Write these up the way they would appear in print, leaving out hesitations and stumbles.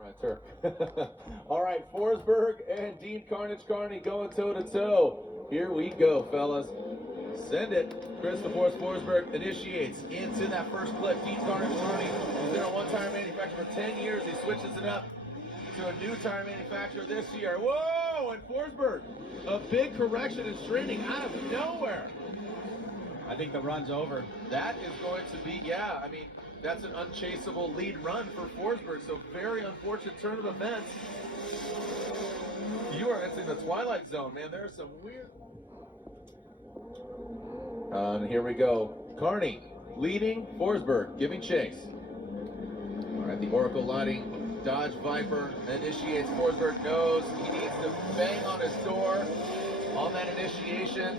Right, all right, Forsberg and Dean Carnage Carney going toe to toe. Here we go, fellas. Send it. Christopher Forsberg initiates into that first clip. Dean Carnage Carney has been a one-tire manufacturer for 10 years. He switches it up to a new tire manufacturer this year. Whoa! And Forsberg, a big correction and straightening out of nowhere. I think the run's over. That is going to be, yeah, I mean, that's an unchaseable lead run for Forsberg, so very unfortunate turn of events. You are entering the twilight zone, man. There's some weird... And here we go. Carney leading, Forsberg giving chase. All right, the Oracle Lighting Dodge Viper initiates. Forsberg knows he needs to bang on his door on that initiation.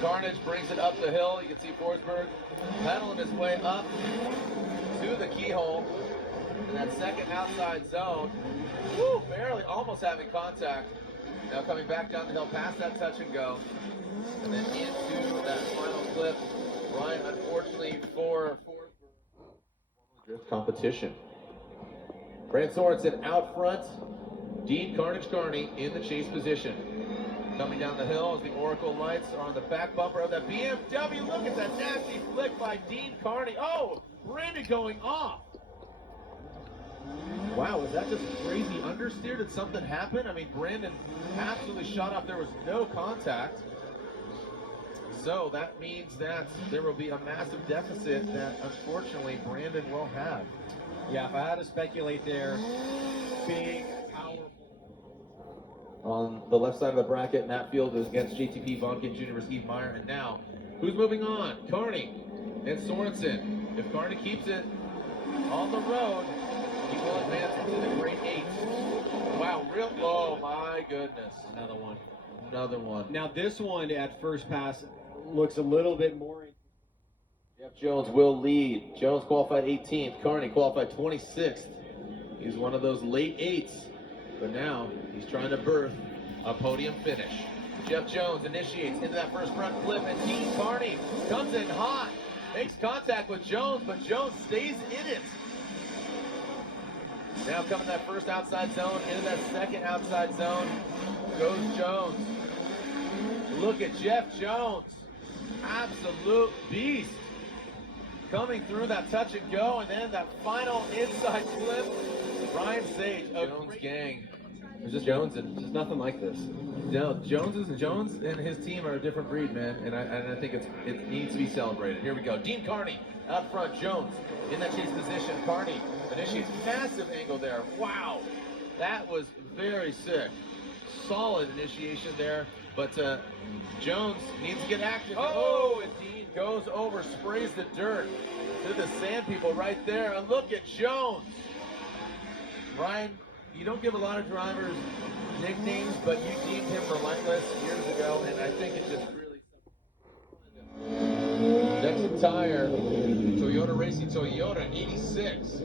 Carnage brings it up the hill. You can see Forsberg pedaling his way up to the keyhole in that second outside zone. Woo, barely, almost having contact. Now coming back down the hill past that touch and go. And then into that final clip. Ryan, unfortunately for Forsberg, drift competition. Brant Sorensen out front. Dean Carnage Carney in the chase position. Coming down the hill as the Oracle lights are on the back bumper of that BMW. Look at that nasty flick by Dean Carney. Oh, Brandon going off. Wow, was that just crazy understeer? Did something happen? I mean, Brandon absolutely shot off. There was no contact. So that means that there will be a massive deficit that unfortunately Brandon will have. Yeah, if I had to speculate there, big, powerful. On the left side of the bracket, Matt Field is against JTP Vonkin Jr. versus Steve Meyer. And now, who's moving on? Carney and Sorensen. If Carney keeps it on the road, he will advance into the Great Eight. Wow, real, oh my goodness. Another one. Another one. Now this one at first pass looks a little bit more. Jeff Jones will lead. Jones qualified 18th. Carney qualified 26th. He's one of those late eights. But now he's trying to birth a podium finish. Jeff Jones initiates into that first front flip, and Dean Carney comes in hot, makes contact with Jones, but Jones stays in it. Now coming that first outside zone, into that second outside zone goes Jones. Look at Jeff Jones, absolute beast. Coming through that touch and go, and then that final inside flip. Ryan Sage, Jones gang. There's just Jones, and just nothing like this. No, Jones and his team are a different breed, man, and I think it needs to be celebrated. Here we go. Dean Carney out front. Jones in that chase position. Carney initiates massive angle there. Wow, that was very sick. Solid initiation there, but Jones needs to get active. Oh, and Dean goes over, sprays the dirt to the sand people right there, and look at Jones. Ryan, you don't give a lot of drivers nicknames, but you deemed him relentless years ago, and I think it just really... Next tire, Toyota Racing Toyota 86.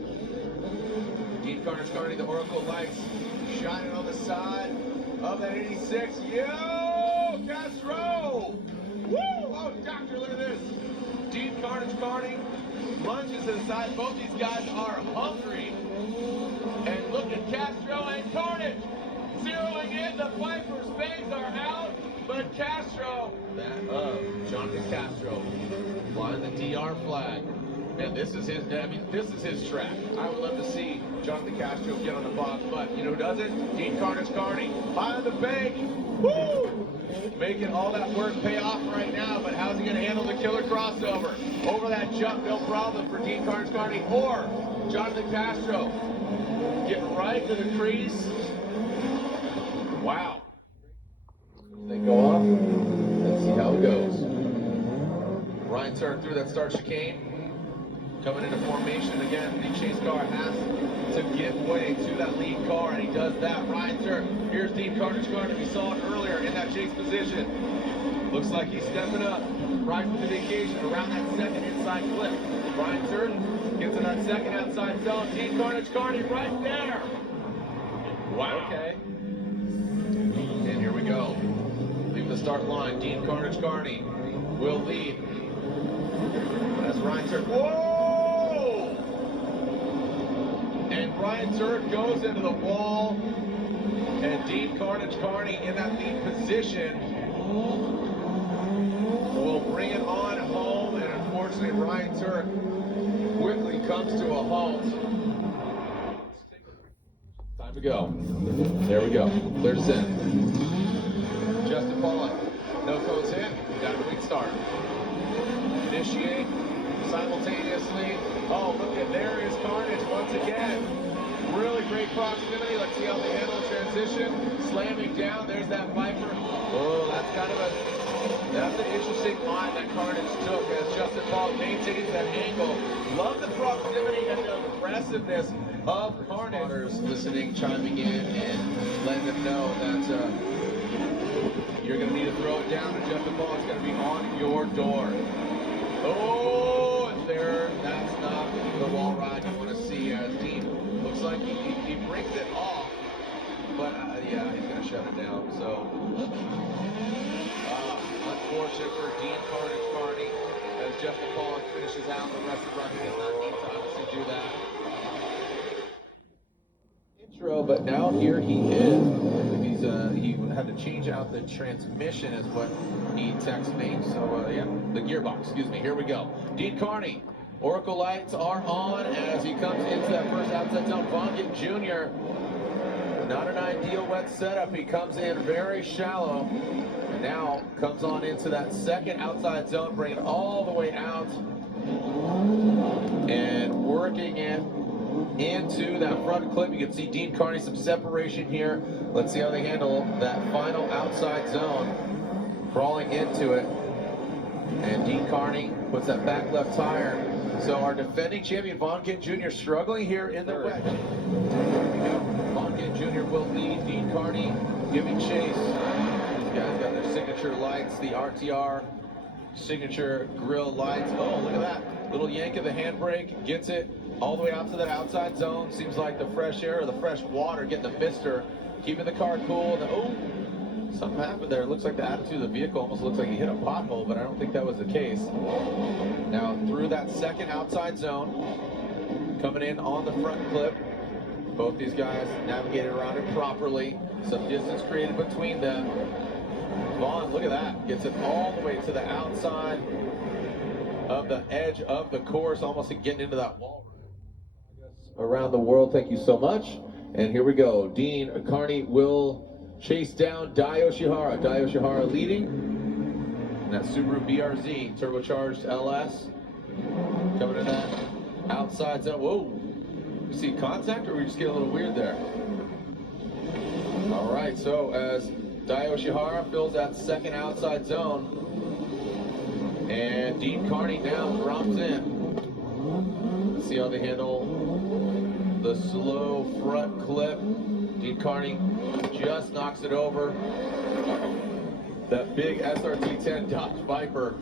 Dean Carnage Carney, the Oracle lights, shining on the side of that 86. Yo, Castro! Woo! Oh, doctor, look at this. Dean Carnage Carney lunges to the side. Both these guys are hungry. And look at Castro and Carnage zeroing in. The Vipers' bangs are out, but Castro, Jonathan Castro, flying the DR flag. And this is his, I mean, this is his track. I would love to see Jonathan Castro get on the box, but you know who doesn't? Dean Carnage Carney, high on the bank. Woo! Making all that work pay off right now, but how's he going to handle the killer crossover? Over that jump, no problem for Dean Carnage Carney or Jonathan Castro. Getting right to the crease. Wow. They go off. Let's see how it goes. Ryan turned through that start chicane. Coming into formation again, the chase car has to give way to that lead car, and he does that. Ryan turn. Here's Dean Carnage Carney. We saw it earlier in that chase position. Looks like he's stepping up, rising to the occasion around that second inside flip. Ryan turn gets in that second outside zone. Dean Carnage Carney right there. Wow. Okay. And here we go. Leave the start line. Dean Carnage Carney will lead. That's Ryan turn. Whoa! And Brian Ryan Turk goes into the wall, and Dean Carnage Carney in that lead position will bring it on home, and unfortunately Ryan Turk quickly comes to a halt. Time to go. There we go. Clear to send. Justin Pollock. No codes in. Got a quick start. Initiate simultaneously. Oh, look at there is Carnage once again. Really great proximity. Let's see how they handle the transition. Slamming down. There's that Viper. Oh, that's an interesting line that Carnage took as Justin Pollock maintains that angle. Love the proximity and the aggressiveness of Carnage. Listening, chiming in, and letting them know that you're going to need to throw it down, and Justin Pollock's going to be on your door. Oh, and there, that's not the wall ride you want to see. Dean looks like he breaks it off, but yeah, he's going to shut it down. So, unfortunate for Dean Carnage Carney as Justin Pollock finishes out the rest of the run. He does not need to obviously do that. Intro, but now here he is. He had to change out the transmission, is what he texted me. So yeah, the gearbox. Excuse me. Here we go. Dean Carney. Oracle lights are on as he comes into that first outside zone. Vonnegut Jr. Not an ideal wet setup. He comes in very shallow, and now comes on into that second outside zone, bringing it all the way out and working it into that front clip. You can see Dean Carney, some separation here. Let's see how they handle that final outside zone. Crawling into it. And Dean Carney puts that back left tire. So our defending champion, Vonnegut Jr., struggling here in the wet. Vonnegut Jr. will lead. Dean Carney giving chase. These guys got their signature lights, the RTR signature grill lights. Oh, look at that. Little yank of the handbrake, gets it all the way out to that outside zone. Seems like the fresh air or the fresh water getting the mister, keeping the car cool. Oh, something happened there. It looks like the attitude of the vehicle almost looks like he hit a pothole, but I don't think that was the case. Now through that second outside zone, coming in on the front clip. Both these guys navigated around it properly. Some distance created between them. Vaughn, look at that. Gets it all the way to the outside of the edge of the course, almost getting into that wall. Around the world, thank you so much. And here we go. Dean Carney will chase down Dai Yoshihara. Dai Yoshihara leading. And that Subaru BRZ turbocharged LS. Coming in that outside zone. Whoa. You see contact, or we just get a little weird there? All right, so as Dai Yoshihara fills that second outside zone, and Dean Carney now drops in. Let's see how they handle the slow front clip. Dean Carney just knocks it over. That big SRT-10 Dodge Viper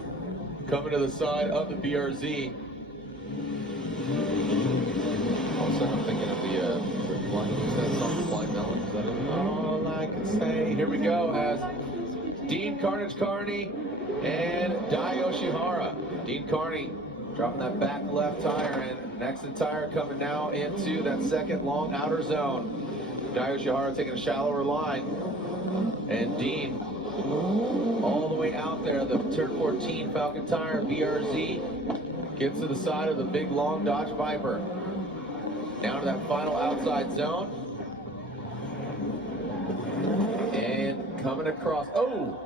coming to the side of the BRZ. All of a sudden I'm thinking of the Flying Melon. Is that it? All I can say. Here we go as Dean Carnage Carney and Dai Yoshihara. Dean Carney dropping that back left tire, and next tire coming now into that second long outer zone. Dai Yoshihara taking a shallower line, and Dean all the way out there. The turn 14 Falcon tire BRZ gets to the side of the big long Dodge Viper. Down to that final outside zone. And coming across. Oh!